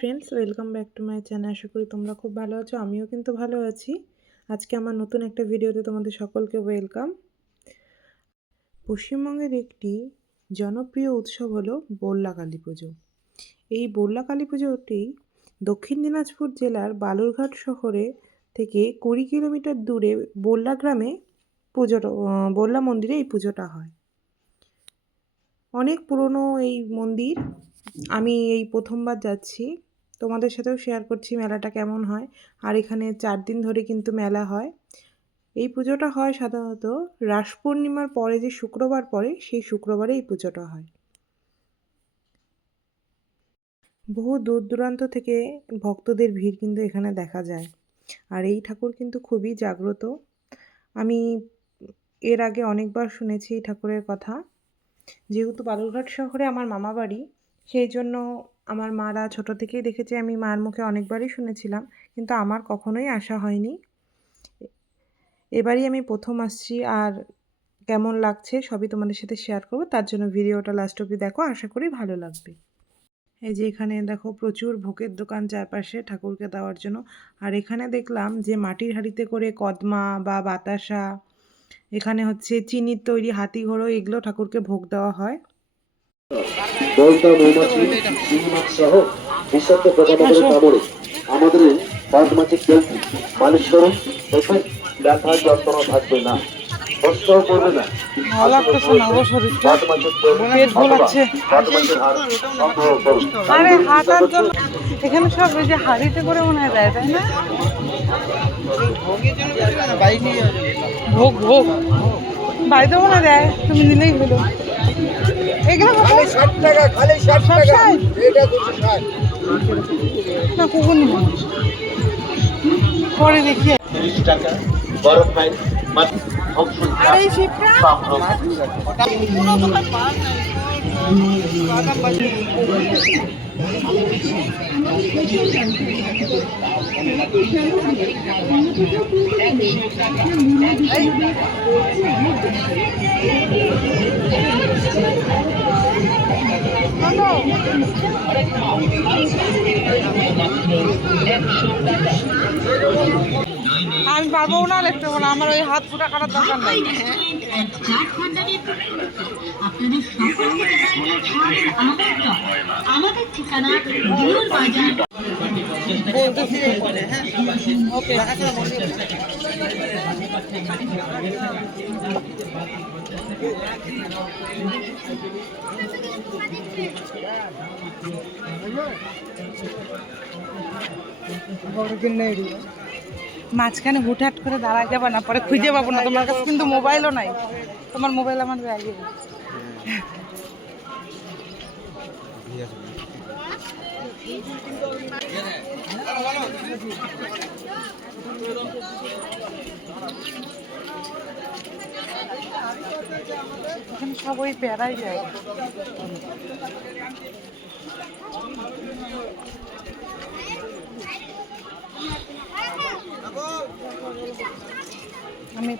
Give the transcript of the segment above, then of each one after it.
Friends welcome back to my channel আশা করি তোমরা খুব ভালো আছো, আমিও কিন্তু ভালো আছি। আজকে আমার নতুন একটা ভিডিওতে তোমাদের সকলকে ওয়েলকাম পশ্চিমবঙ্গের একটি জনপ্রিয় উৎসব হলো বল্লা কালী পুজো। এই বল্লা কালী পুজোটি দক্ষিণ দিনাজপুর জেলার বালুরঘাট শহরে থেকে কুড়ি কিলোমিটার দূরে বল্লা গ্রামে পুজোটা বল্লা মন্দিরে এই পুজোটা হয়। অনেক পুরনো এই মন্দির, আমি এই প্রথমবার যাচ্ছি। তোমাদের সাথেও শেয়ার করছি মেলাটা কেমন হয়। আর এখানে চার দিন ধরে কিন্তু মেলা হয়। এই পুজোটা হয় সাধারণত রাস পূর্ণিমার পরে যে শুক্রবার পরে সেই শুক্রবারে এই পুজোটা হয়। বহু দূর দূরান্ত থেকে ভক্তদের ভিড় কিন্তু এখানে দেখা যায়। আর এই ঠাকুর কিন্তু খুবই জাগ্রত। আমি এর আগে অনেকবার শুনেছি এই ঠাকুরের কথা। যেহেতু বালুরঘাট শহরে আমার মামা বাড়ি সেই জন্য আমার মারা ছোট থেকেই দেখেছে, আমি মার মুখে অনেকবারই শুনেছিলাম, কিন্তু আমার কখনোই আসা হয়নি। এবারই আমি প্রথম আসছি আর কেমন লাগছে সবই তোমাদের সাথে শেয়ার করব, তার জন্য ভিডিওটা লাস্ট অবধি দেখো, আশা করি ভালো লাগবে। এই যে এখানে দেখো প্রচুর ভোগের দোকান চারপাশে ঠাকুরকে দেওয়ার জন্য, আর এখানে দেখলাম যে মাটির হাঁড়িতে করে কদমা বা বাতাসা, এখানে হচ্ছে চিনির তৈরি হাতি ঘোড়ো, এগুলো ঠাকুরকে ভোগ দেওয়া হয়। বলতা মৌমাছি সহ বিষাক্ত পোকামাকড়ের কামড়ে আমাদের বাঘমাছির তেলটি মালিশ করুন দেখুন ব্যথা যন্ত্রণা থাকবে না করবে জন্য এখানে সব যে হাড়িতে করে মনে হয় দেয় তাই না? ভোগ ভোগ। বাড়িতে মনে দেয় তুমি নিলেই হলো। কত? ষাট টাকা খালি ষাট টাকা? এটা দুশো ষাট। না কখন পরে দেখি। তিরিশ টাকা বরফ পাই মাত্র আর আমি পারব না লিখতে না আমার ওই হাত ফুটা কাটার দরকার নাই। চার সাদর আমন্ত্রণ আমাদের ঠিকানা দিনুর বাজার মাঝখানে হুটহাট করে দাঁড়া যাবে না, পরে খুঁজে পাবো না। তোমার কাছে কিন্তু মোবাইলও নাই। তোমার মোবাইল আমার ব্যাগে এখানে সব ওই প্যারাই যায় আমি প্রথমবার আসলাম হুম প্রথম জিনিসটা মনে থাকে যতদিন বাজে থাকবে ঠিক মনে থাকবে বললা মন্দির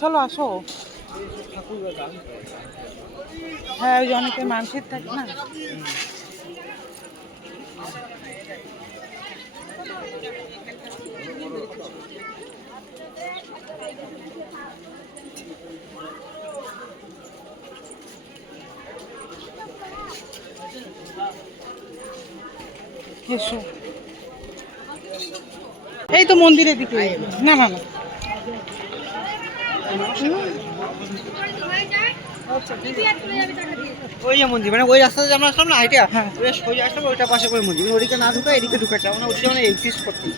চলো আসো। হ্যাঁ ওই যে অনেকের মানসিক থাকে না। এই তো মন্দিরের দিকে। না না না। ওই যে মন্দির মানে ওই রাস্তাতে যে আমরা আসলাম না হাইটে হ্যাঁ। ওই সোজা আসলাম ওইটা পাশে করে মন্দির। ওদিকে না ঢুকে এদিকে ঢুকে চাও না ওদিকে মানে এক্সিস্ট করতে।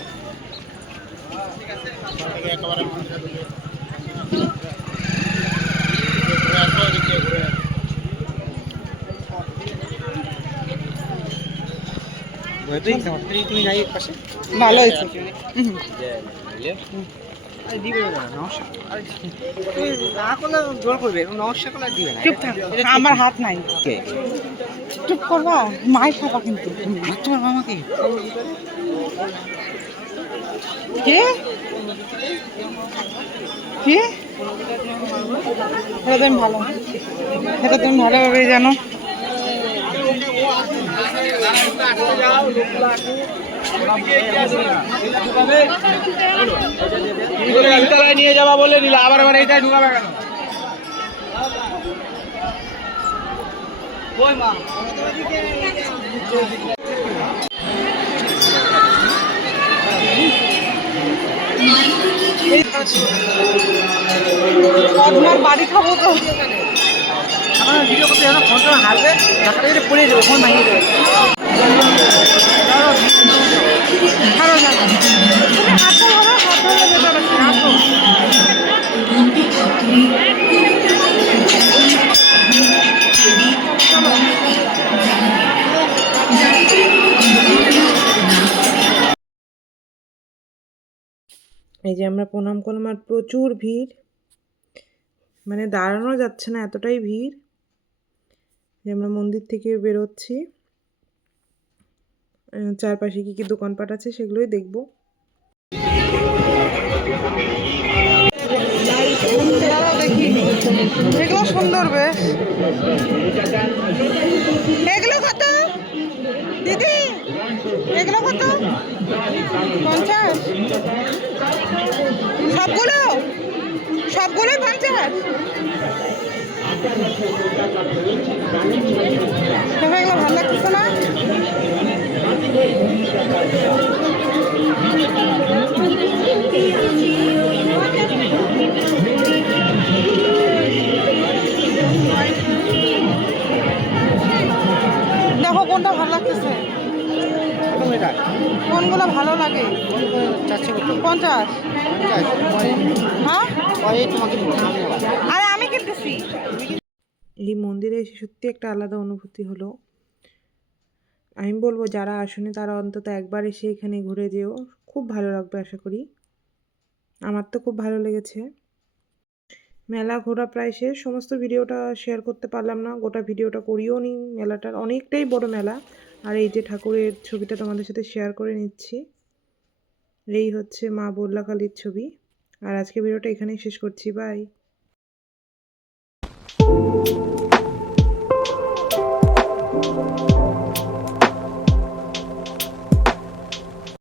তুমি যাই পাশে। ভালো হয়েছে। আমার হাত নাই। চুপ করবা মায়ের খাবা কিন্তু। আর তোমার মামাকে? কে? কে? এটা তুমি ভালো। এটা তুমি ভালোভাবে জানো। তুমি নিয়ে যাবা বলে নিলে আবার আবার এইটাই ঢুকাবে কেন? তোমার বাড়ি খাব তো। এই যে আমরা প্রণাম করলাম আর প্রচুর ভিড়। মানে দাঁড়ানো যাচ্ছে না এতটাই ভিড়। যে আমরা মন্দির থেকে বেরোচ্ছি। চারপাশে কী কী দোকানপাট আছে সেগুলোই দেখব। এগুলো সুন্দর বেশ এগুলো কত? দিদি, এগুলো কত? পঞ্চাশ? সবগুলো? সবগুলোই পঞ্চাশ? এগুলো ভালো লাগতেছে না দেখো কোনটা ভালো লাগতেছে কোনগুলো ভালো লাগে পঞ্চাশ হ্যাঁ। আরে এই মন্দিরে এসে সত্যি একটা আলাদা অনুভূতি হলো। আমি বলব, যারা আসেনি তারা অন্তত একবার এসে এখানে ঘুরে যেও। খুব ভালো লাগবে আশা করি। আমার তো খুব ভালো লেগেছে। মেলা ঘোরা প্রায় শেষ। সমস্ত ভিডিওটা শেয়ার করতে পারলাম না। গোটা ভিডিওটা করিও নি। মেলাটার অনেকটাই বড় মেলা। আর এই যে ঠাকুরের ছবিটা তোমাদের সাথে শেয়ার করে নিচ্ছি। এই হচ্ছে মা বল্লা কালীর ছবি। আর আজকে ভিডিওটা এখানেই শেষ করছি। বাই